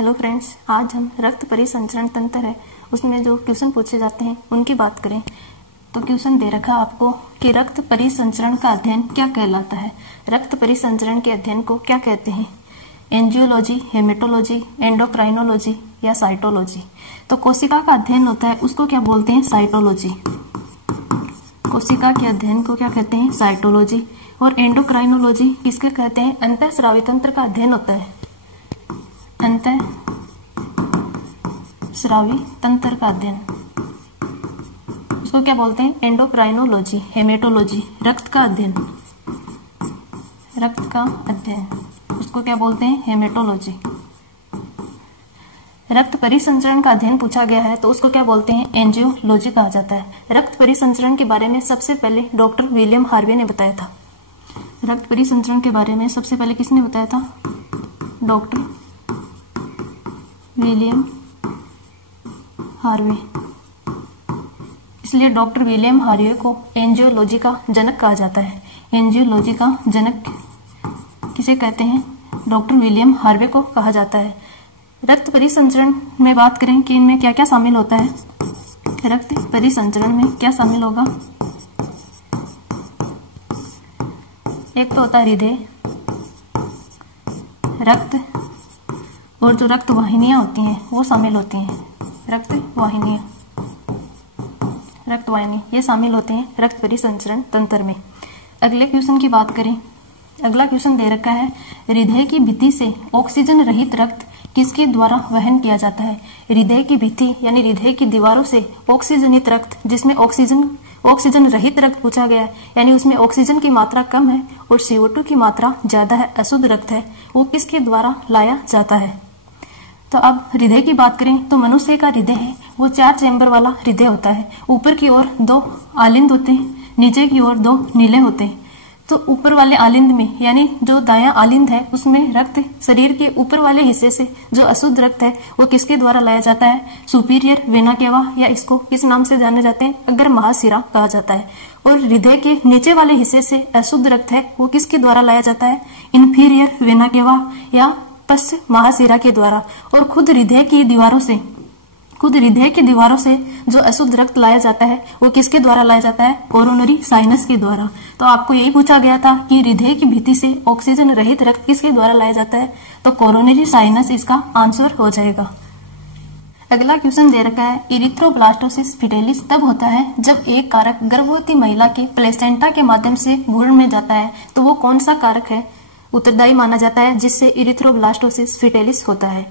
Hello friends, आज हम रक्त परिसंचरण तंत्र है उसमें जो क्वेश्चन पूछे जाते हैं उनकी बात करें। तो क्वेश्चन दे रखा आपको कि रक्त परिसंचरण का अध्ययन क्या कहलाता है। रक्त परिसंचरण के अध्ययन को क्या कहते हैं? एंजियोलॉजी, हेमेटोलॉजी, एंडोक्राइनोलॉजी या साइटोलॉजी। तो कोशिका का अध्ययन होता है उसको क्या बोलते हैं? साइटोलॉजी। कोशिका के अध्ययन को क्या कहते हैं? साइटोलॉजी। और एंडोक्राइनोलॉजी किसके कहते हैं? अंतःस्रावी तंत्र का अध्ययन होता है। अंतःस्रावी तंत्र का अध्ययन उसको क्या बोलते हैं? एंडोक्राइनोलॉजी। हेमेटोलॉजी रक्त का अध्ययन, रक्त का अध्ययन उसको क्या बोलते हैं? हेमेटोलॉजी। रक्त परिसंचरण का अध्ययन पूछा गया है तो उसको क्या बोलते हैं? एंजियोलॉजी कहा जाता है। रक्त परिसंचरण के बारे में सबसे पहले डॉक्टर विलियम हार्वे ने बताया था। रक्त परिसंचरण के बारे में सबसे पहले किसने बताया था? Doctor William Harvey. इसलिए डॉक्टर विलियम हार्वे को एंजियोलॉजी का जनक कहा जाता है। एंजियोलॉजी का जनक किसे कहते हैं? डॉक्टर विलियम हार्वे को कहा जाता है। रक्त परिसंचरण में बात करें कि इनमें क्या क्या शामिल होता है। रक्त परिसंचरण में क्या शामिल होगा? एक तो होता है हृदय, रक्त और जो रक्त वाहिनियां होती हैं वो शामिल होती हैं। रक्त वाहिनी ये शामिल होते हैं रक्त परिसंचरण तंत्र में। अगले क्वेश्चन की बात करें। अगला क्वेश्चन दे रखा है, हृदय की भित्ति से ऑक्सीजन रहित रक्त किसके द्वारा वहन किया जाता है? हृदय की भित्ति यानी हृदय की दीवारों से ऑक्सीजनित रक्त, जिसमें ऑक्सीजन रहित रक्त पूछा गया है, यानी उसमें ऑक्सीजन की मात्रा कम है और CO2 की मात्रा ज्यादा है, अशुद्ध रक्त है, वो किसके द्वारा लाया जाता है? तो अब हृदय की बात करें तो मनुष्य का हृदय है वो 4 चैम्बर वाला हृदय होता है। ऊपर की ओर 2 आलिंद होते हैं, नीचे की ओर 2 नीले होते हैं। तो ऊपर वाले आलिंद में यानी जो दायां आलिंद है उसमें रक्त शरीर के ऊपर वाले हिस्से से जो अशुद्ध रक्त है वो किसके द्वारा लाया जाता है? सुपीरियर वेना केवा, या इसको किस नाम से जाने जाते हैं? अग्र महाशिरा कहा जाता है। और हृदय के नीचे वाले हिस्से से अशुद्ध रक्त है वो किसके द्वारा लाया जाता है? इंफीरियर वेना केवा या पश्च महाशिरा के द्वारा। और खुद हृदय की दीवारों से जो अशुद्ध रक्त लाया जाता है वो किसके द्वारा लाया जाता है? कोरोनरी साइनस के द्वारा। तो आपको यही पूछा गया था कि हृदय की भित्ति से ऑक्सीजन रहित रक्त किसके द्वारा लाया जाता है? तो कोरोनरी साइनस इसका आंसर हो जाएगा। अगला क्वेश्चन दे रखा है, इरिथ्रोब्लास्टोसिस फिटेलिस तब होता है जब एक कारक गर्भवती महिला के प्लेसेंटा के माध्यम से भ्रूण में जाता है। तो वो कौन सा कारक है उत्तरदायी माना जाता है जिससे इरिथ्रोब्लास्टोसिस फिटेलिस होता है?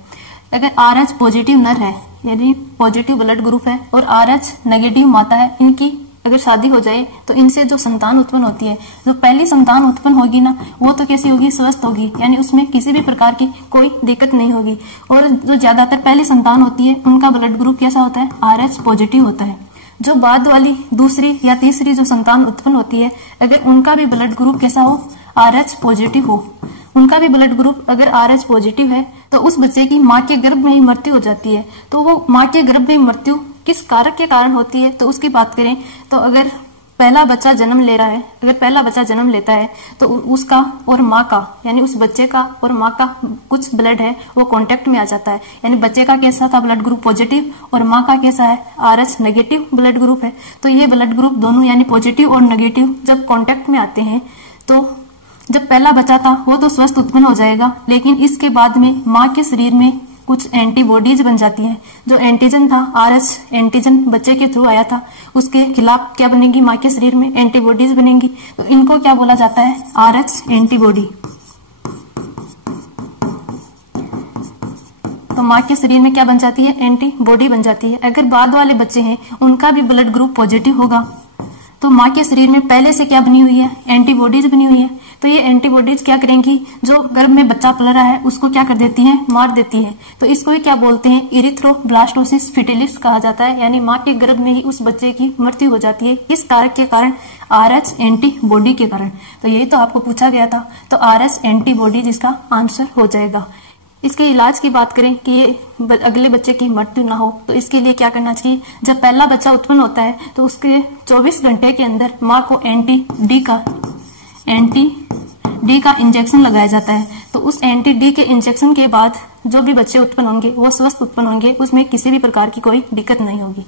अगर RH पॉजिटिव नर है यानी पॉजिटिव ब्लड ग्रुप है और RH नेगेटिव माता है, इनकी अगर शादी हो जाए तो इनसे जो संतान उत्पन्न होती है, जो पहली संतान उत्पन्न होगी ना, वो तो कैसी होगी? स्वस्थ होगी, यानी उसमें किसी भी प्रकार की कोई दिक्कत नहीं होगी। और जो ज्यादातर पहली संतान होती है उनका ब्लड ग्रुप कैसा होता है? RH पॉजिटिव होता है। जो बाद वाली दूसरी या तीसरी जो संतान उत्पन्न होती है, अगर उनका भी ब्लड ग्रुप कैसा हो? RH पॉजिटिव हो, उनका भी ब्लड ग्रुप अगर RH पॉजिटिव है तो उस बच्चे की माँ के गर्भ में ही मृत्यु हो जाती है। तो वो माँ के गर्भ में मृत्यु किस कारक के कारण होती है? तो उसकी बात करें तो अगर पहला बच्चा जन्म ले रहा है, अगर पहला बच्चा जन्म लेता है तो उसका और माँ का यानी उस बच्चे का और माँ का कुछ ब्लड है वो कांटेक्ट में आ जाता है। यानी बच्चे का कैसा था ब्लड ग्रुप? पॉजिटिव, और माँ का कैसा है? RH नेगेटिव ब्लड ग्रुप है। तो ये ब्लड ग्रुप दोनों यानी पॉजिटिव और नेगेटिव जब कांटेक्ट में आते हैं तो जब पहला बच्चा था वो तो स्वस्थ उत्पन्न हो जाएगा, लेकिन इसके बाद में माँ के शरीर में कुछ एंटीबॉडीज बन जाती हैं। जो एंटीजन था, RH एंटीजन बच्चे के थ्रू आया था, उसके खिलाफ क्या बनेगी? माँ के शरीर में एंटीबॉडीज बनेंगी। तो इनको क्या बोला जाता है? RH antibody. तो माँ के शरीर में क्या बन जाती है? एंटीबॉडी बन जाती है। अगर बाद वाले बच्चे हैं उनका भी ब्लड ग्रुप पॉजिटिव होगा तो माँ के शरीर में पहले से क्या बनी हुई है? एंटीबॉडीज बनी हुई है। तो ये एंटीबॉडीज क्या करेंगी? जो गर्भ में बच्चा पल रहा है उसको क्या कर देती हैं? मार देती है। तो इसको ही क्या बोलते हैं? इरिथ्रोब्लास्टोसिस फिटेलिस कहा जाता है, यानी माँ के गर्भ में ही उस बच्चे की मृत्यु हो जाती है। किस कारक के कारण? RH एंटीबॉडी के कारण। तो यही तो आपको पूछा गया था। तो RH एंटीबॉडी जिसका आंसर हो जाएगा। इसके इलाज की बात करें कि ये अगले बच्चे की मृत्यु ना हो तो इसके लिए क्या करना चाहिए? जब पहला बच्चा उत्पन्न होता है तो उसके 24 घंटे के अंदर माँ को एंटी डी का इंजेक्शन लगाया जाता है। तो उस एंटी डी के इंजेक्शन के बाद जो भी बच्चे उत्पन्न होंगे वो स्वस्थ उत्पन्न होंगे, उसमें किसी भी प्रकार की कोई दिक्कत नहीं होगी।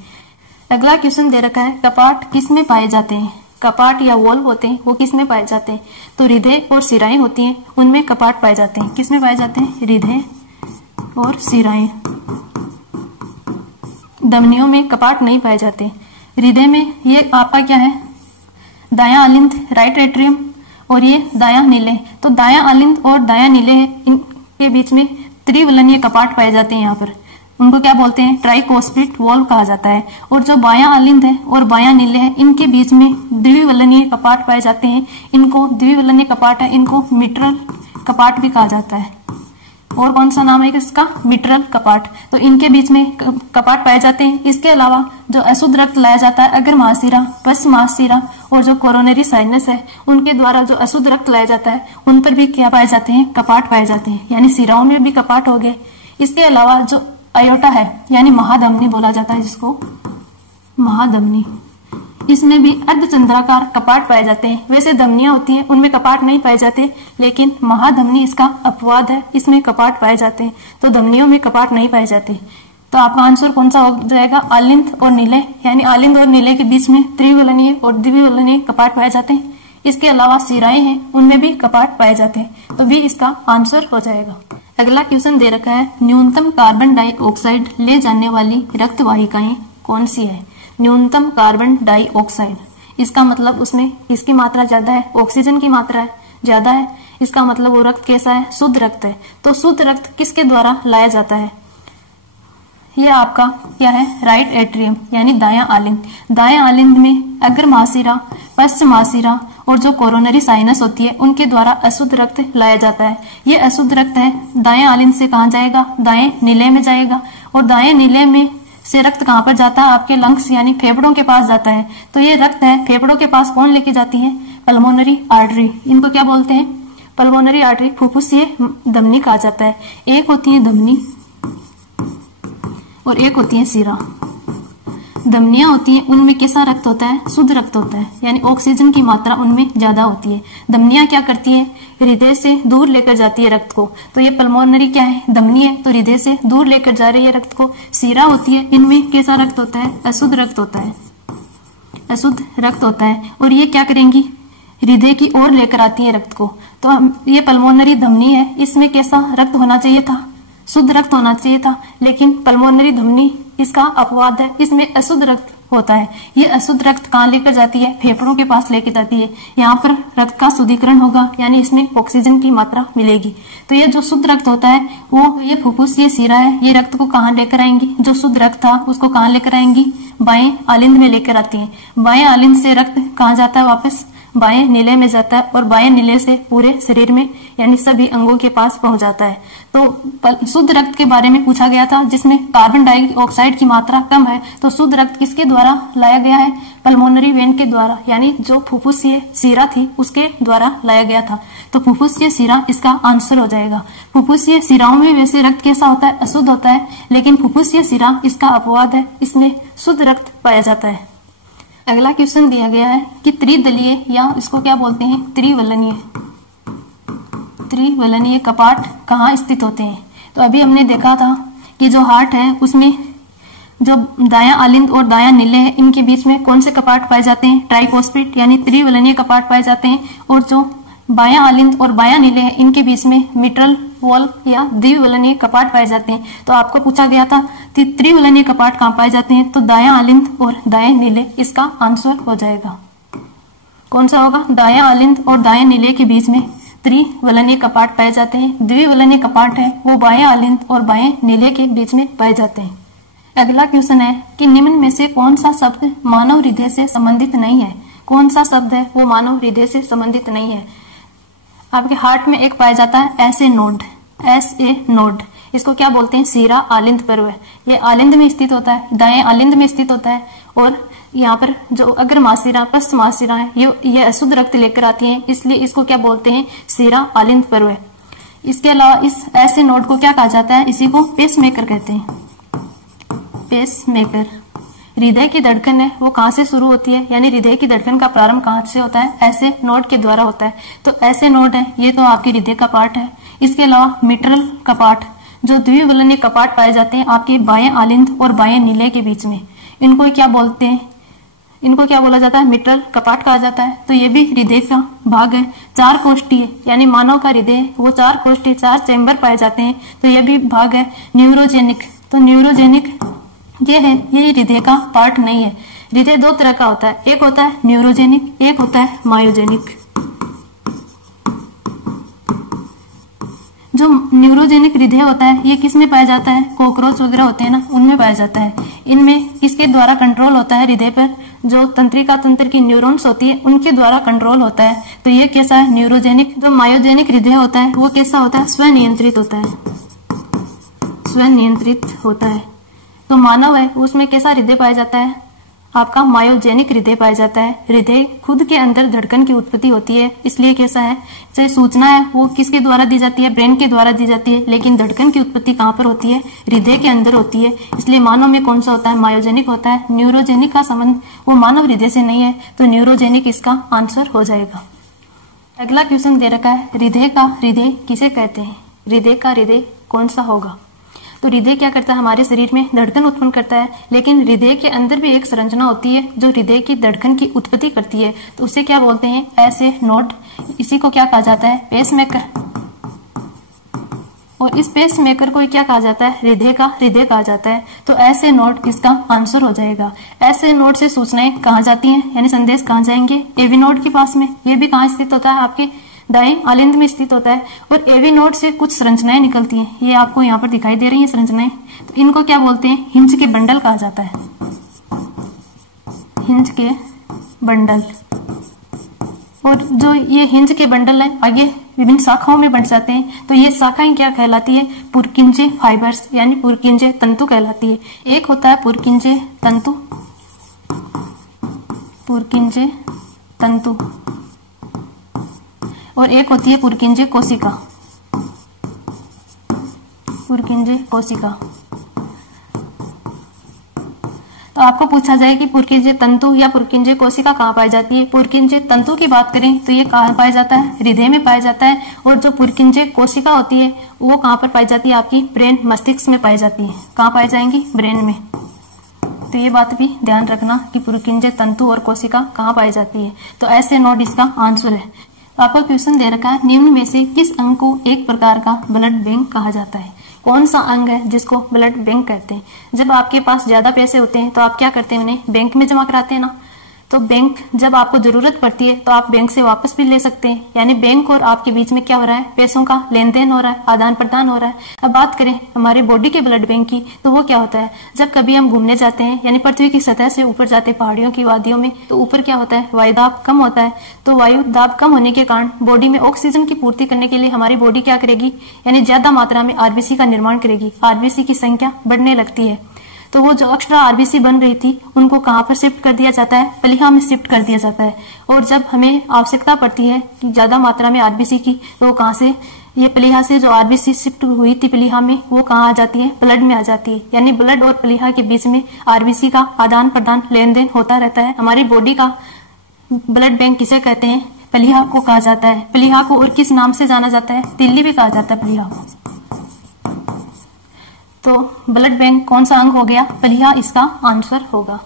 अगला क्वेश्चन दे रखा है, कपाट किस में पाए जाते हैं? कपाट या वॉल्व होते हैं वो किस में पाए जाते हैं? तो हृदय और शिराएं होती हैं, उनमें कपाट पाए जाते हैं। किस में पाए जाते हैं? हृदय और शिराएं। धमनियों में कपाट नहीं पाए जाते। हृदय में ये आपका क्या है? दायां अलिंद, राइट एट्रियम, और ये दायां नीले। तो दायां अलिंद और दायां नीले इनके बीच में त्रिवलनीय कपाट पाए जाते हैं। यहाँ पर उनको क्या बोलते हैं? ट्राइकोस्पिड वॉल्व कहा जाता है। और जो बायां अलिंद है और बायां नीले है, इनके बीच में द्विवलनीय कपाट पाए जाते हैं। इनको द्विवलनीय कपाट है, इनको मिट्रल कपाट भी कहा जाता है। और कौन सा नाम है इसका? मिट्रल कपाट। तो इनके बीच में कपाट पाए जाते हैं। इसके अलावा जो अशुद्ध रक्त लाया जाता है अग्र महाशिरा, पश्च महाशिरा और जो कोरोनरी साइनस है, उनके द्वारा जो अशुद्ध रक्त लाया जाता है उन पर भी क्या पाए जाते हैं? कपाट पाए जाते हैं, यानी शिराओं में भी कपाट हो गए। इसके अलावा जो अयोटा है, यानी महाधमनी बोला जाता है जिसको, महाधमनी, इसमें भी अर्धचंद्राकार कपाट पाए जाते हैं। वैसे धमनियां होती हैं उनमें कपाट नहीं पाए जाते, लेकिन महाधमनी इसका अपवाद है, इसमें कपाट पाए जाते हैं। तो धमनियों में कपाट नहीं पाए जाते। तो आपका आंसर कौन सा हो जाएगा? आलिंद और नीले, यानी आलिंद और नीले के बीच में त्रिवलनीय और द्विवलनीय कपाट पाए जाते हैं। इसके अलावा शिराएं हैं, उनमें भी कपाट पाए जाते हैं। तो भी इसका आंसर हो जाएगा। अगला क्वेश्चन दे रखा है, न्यूनतम कार्बन डाइऑक्साइड ले जाने वाली रक्त वाहिकाएं कौन सी है? न्यूनतम कार्बन डाइऑक्साइड, इसका मतलब उसमें किसकी मात्रा ज्यादा है? ऑक्सीजन की मात्रा है ज्यादा है। इसका मतलब वो रक्त कैसा है? शुद्ध रक्त है। तो शुद्ध रक्त किसके द्वारा लाया जाता है? यह आपका क्या है? राइट एट्रियम, यानी दायां आलिंद। दायां आलिंद में अग्र महाशिरा, पश्च महाशिरा और जो कोरोनरी साइनस होती है उनके द्वारा अशुद्ध रक्त लाया जाता है। ये अशुद्ध रक्त है दाएं आलिंद से कहाँ जाएगा? दाएं नीले में जाएगा। और दाएं नीले में से रक्त कहाँ पर जाता है? आपके लंग्स यानी फेफड़ों के पास जाता है। तो ये रक्त है फेफड़ों के पास कौन लेके जाती है? Pulmonary artery. इनको क्या बोलते हैं? पल्मोनरी आर्टरी, फुफ्फुसीय धमनी कहा जाता है। एक होती है धमनी और एक होती है शिरा। धमनियां होती हैं उनमें कैसा रक्त होता है? शुद्ध रक्त होता है, यानी ऑक्सीजन की मात्रा उनमें ज्यादा होती है। धमनियां क्या करती है? हृदय से दूर लेकर जाती है रक्त को। तो ये पल्मोनरी क्या है? धमनी है, तो हृदय से दूर लेकर जा रही है रक्त को। शिरा होती है, इनमें कैसा रक्त होता है? अशुद्ध रक्त होता है, अशुद्ध रक्त होता है। और ये क्या करेंगी? हृदय की ओर लेकर आती है रक्त को। तो ये पल्मोनरी धमनी है, इसमें कैसा रक्त होना चाहिए था? शुद्ध रक्त होना चाहिए था, लेकिन पल्मोनरी धमनी इसका अपवाद है, इसमें अशुद्ध रक्त होता है। ये अशुद्ध रक्त कहाँ लेकर जाती है? फेफड़ों के पास लेकर जाती है। यहाँ पर रक्त का शुद्धिकरण होगा, यानी इसमें ऑक्सीजन की मात्रा मिलेगी। तो ये जो शुद्ध रक्त होता है वो ये फुफ्फुसीय शिरा है, ये रक्त को कहाँ लेकर आएंगी? जो शुद्ध रक्त था उसको कहाँ लेकर आएंगी? बाएं आलिंद में लेकर आती है। बाएं आलिंद से रक्त कहाँ जाता है? वापस बाएं नीले में जाता है, और बाएं नीले से पूरे शरीर में यानी सभी अंगों के पास पहुंच जाता है। तो शुद्ध रक्त के बारे में पूछा गया था जिसमें कार्बन डाइऑक्साइड की मात्रा कम है। तो शुद्ध रक्त किसके द्वारा लाया गया है? पल्मोनरी वेन के द्वारा, यानी जो फुफ्फुसीय शिरा थी उसके द्वारा लाया गया था। तो फुफ्फुसीय शिरा इसका आंसर हो जाएगा। फुफ्फुसीय शिराओं में वैसे रक्त कैसा होता है? अशुद्ध होता है, लेकिन फुफ्फुसीय शिरा इसका अपवाद है, इसमें शुद्ध रक्त पाया जाता है। अगला क्वेश्चन दिया गया है कि त्रिदलीय या इसको क्या बोलते हैं? त्रिवलनीय, त्रिवलनीय कपाट कहाँ स्थित होते हैं? तो अभी हमने देखा था कि जो हार्ट है उसमें जो दायां आलिंद और दायां नीले है इनके बीच में कौन से कपाट पाए जाते हैं? ट्राइकोस्पिड, यानी त्रिवलनीय कपाट पाए जाते हैं। और जो बायां आलिंद और बायां नीले है इनके बीच में मिट्रल वॉल्व या द्विवलनीय कपाट पाए जाते हैं। तो आपको पूछा गया था कि त्रिवलनीय कपाट कहाँ पाए जाते हैं? तो दायां आलिंद और दाएं नीले, इसका आंसर हो जाएगा। कौन सा होगा? दायां आलिंद और दाएं नीले के बीच में त्रिवलनीय कपाट पाए जाते हैं। द्विवलनीय कपाट है वो बाएं आलिंद और बाएं नीले के बीच में पाए जाते हैं। अगला क्वेश्चन है कि निम्न में से कौन सा शब्द मानव हृदय से संबंधित नहीं है? कौन सा शब्द है वो मानव हृदय से संबंधित नहीं है? आपके हार्ट में एक पाया जाता है S A node, S A node, इसको क्या बोलते हैं? शिरा आलिंद पर्व। ये आलिंद में स्थित होता है, दाएं आलिंद में स्थित होता है। और यहाँ पर जो अग्र महाशिरा, पश्च महाशिरा है ये अशुद्ध रक्त लेकर आती हैं, इसलिए इसको क्या बोलते हैं? शिरा आलिंद पर्व। इसके अलावा इस ऐसे नोड को क्या कहा जाता है? इसी को पेस मेकर कहते हैं, पेस मेकर। हृदय की धड़कन है वो कहाँ से शुरू होती है? यानी हृदय की धड़कन का प्रारंभ कहाँ से होता है? ऐसे नोड के द्वारा होता है। तो ऐसे नोड है, ये तो आपके हृदय का पार्ट है। इसके अलावा मिट्रल कपाट जो द्विवलनीय कपाट पाए जाते हैं आपके बाएं आलिंद और बाएं नीले के बीच में, इनको क्या बोलते हैं? इनको क्या बोला जाता है? मिट्रल कपाट कहा जाता है। तो ये भी हृदय का भाग है। 4 कोष्ठीय यानी मानव का हृदय वो 4 कोष्ठीय 4 चैम्बर पाए जाते हैं, तो ये भी भाग है। न्यूरोजेनिक, तो न्यूरोजेनिक ये है, ये हृदय का पार्ट नहीं है। हृदय 2 तरह का होता है, एक होता है न्यूरोजेनिक, एक होता है मायोजेनिक। जो न्यूरोजेनिक हृदय होता है ये किस में पाया जाता है? कॉकरोच वगैरह होते हैं ना, उनमें पाया जाता है। इनमें इसके द्वारा कंट्रोल होता है हृदय पर, जो तंत्रिका तंत्र की न्यूरॉन्स होती है उनके द्वारा कंट्रोल होता है। तो ये कैसा है? न्यूरोजेनिक। जो मायोजेनिक हृदय होता है वो कैसा होता है? स्वनियंत्रित होता है, स्वनियंत्रित होता है। तो मानव है उसमें कैसा हृदय पाया जाता है? आपका मायोजेनिक हृदय पाया जाता है। हृदय खुद के अंदर धड़कन की उत्पत्ति होती है, इसलिए कैसा है? चाहे सूचना है वो किसके द्वारा दी जाती है? ब्रेन के द्वारा दी जाती है, लेकिन धड़कन की उत्पत्ति कहाँ पर होती है? हृदय के अंदर होती है। इसलिए मानव में कौन सा होता है? मायोजेनिक होता है। न्यूरोजेनिक का संबंध वो मानव हृदय से नहीं है, तो न्यूरोजेनिक इसका आंसर हो जाएगा। अगला क्वेश्चन दे रखा है, हृदय का हृदय किसे कहते हैं? हृदय का हृदय कौन सा होगा? तो हृदय क्या करता है? हमारे शरीर में धड़कन उत्पन्न करता है, लेकिन हृदय के अंदर भी एक संरचना होती है जो हृदय की धड़कन की उत्पत्ति करती है, तो उसे क्या बोलते हैं? ऐसे नोड। इसी को क्या कहा जाता है? पेसमेकर। और इस पेसमेकर को क्या कहा जाता है? हृदय का हृदय कहा जाता है। तो ऐसे नोड इसका आंसर हो जाएगा। ऐसे नोड से सूचनाएं कहाँ जाती हैं, यानी संदेश कहाँ जाएंगे? एवी नोड के पास में। ये भी कहाँ स्थित होता है? आपके दाएं आलिंद में स्थित होता है। और एवी नोड से कुछ संरचनाएं निकलती हैं, ये आपको यहाँ पर दिखाई दे रही है संरचनाएं। तो इनको क्या बोलते हैं? हिंज के बंडल कहा जाता है, हिंज के बंडल। और जो ये हिंज के बंडल है आगे विभिन्न शाखाओं में बंट जाते हैं, तो ये शाखाएं क्या कहलाती है? पुरकिंजे फाइबर्स यानी पुरकिंजे तंतु कहलाती है। एक होता है पुरकिंजे तंतु, पुरकिंजे तंतु, और एक होती है पुरकिंजे कोशिका, पुरकिंजे कोशिका। तो आपको पूछा जाए कि पुरकिंजे तंतु या पुरकिंजे कोशिका कहाँ पाई जाती है? पुरकिंजे तंतु की बात करें तो ये कहाँ पाया जाता है? हृदय में पाया जाता है। और जो पुरकिंजे कोशिका होती है वो कहाँ पर पाई जाती है? आपकी ब्रेन, मस्तिष्क में पाई जाती है। कहाँ पाई जाएंगी? ब्रेन में। तो ये बात भी ध्यान रखना कि पुरकिंजे तंतु और कोशिका कहाँ पाई जाती है। तो ऐसे नोड इसका आंसर है। आपको क्वेश्चन दे रखा है, निम्न में से किस अंग को एक प्रकार का ब्लड बैंक कहा जाता है? कौन सा अंग है जिसको ब्लड बैंक कहते हैं? जब आपके पास ज्यादा पैसे होते हैं तो आप क्या करते हैं? उन्हें बैंक में जमा कराते हैं ना। तो बैंक जब आपको जरूरत पड़ती है तो आप बैंक से वापस भी ले सकते हैं, यानी बैंक और आपके बीच में क्या हो रहा है? पैसों का लेन देन हो रहा है, आदान प्रदान हो रहा है। अब बात करें हमारी बॉडी के ब्लड बैंक की, तो वो क्या होता है? जब कभी हम घूमने जाते हैं, यानी पृथ्वी की सतह से ऊपर जाते पहाड़ियों की वादियों में, तो ऊपर क्या होता है? वायु दाब कम होता है। तो वायु दाब कम होने के कारण बॉडी में ऑक्सीजन की पूर्ति करने के लिए हमारी बॉडी क्या करेगी? यानी ज्यादा मात्रा में आरबीसी का निर्माण करेगी। आरबीसी की संख्या बढ़ने लगती है। तो वो जो एक्स्ट्रा आरबीसी बन रही थी उनको कहाँ पर शिफ्ट कर दिया जाता है? प्लीहा में शिफ्ट कर दिया जाता है। और जब हमें आवश्यकता पड़ती है कि ज्यादा मात्रा में आरबीसी की, तो कहाँ से? ये प्लीहा से जो आरबीसी शिफ्ट हुई थी प्लीहा में, वो कहाँ आ जाती है? ब्लड में आ जाती है। यानी ब्लड और प्लीहा के बीच में आरबीसी का आदान प्रदान लेन देन होता रहता है। हमारी बॉडी का ब्लड बैंक किसे कहते हैं? प्लीहा को कहा जाता है। प्लीहा को और किस नाम से जाना जाता है? तिल्ली भी कहा जाता है प्लीहा को। तो ब्लड बैंक कौन सा अंग हो गया? प्लीहा इसका आंसर होगा।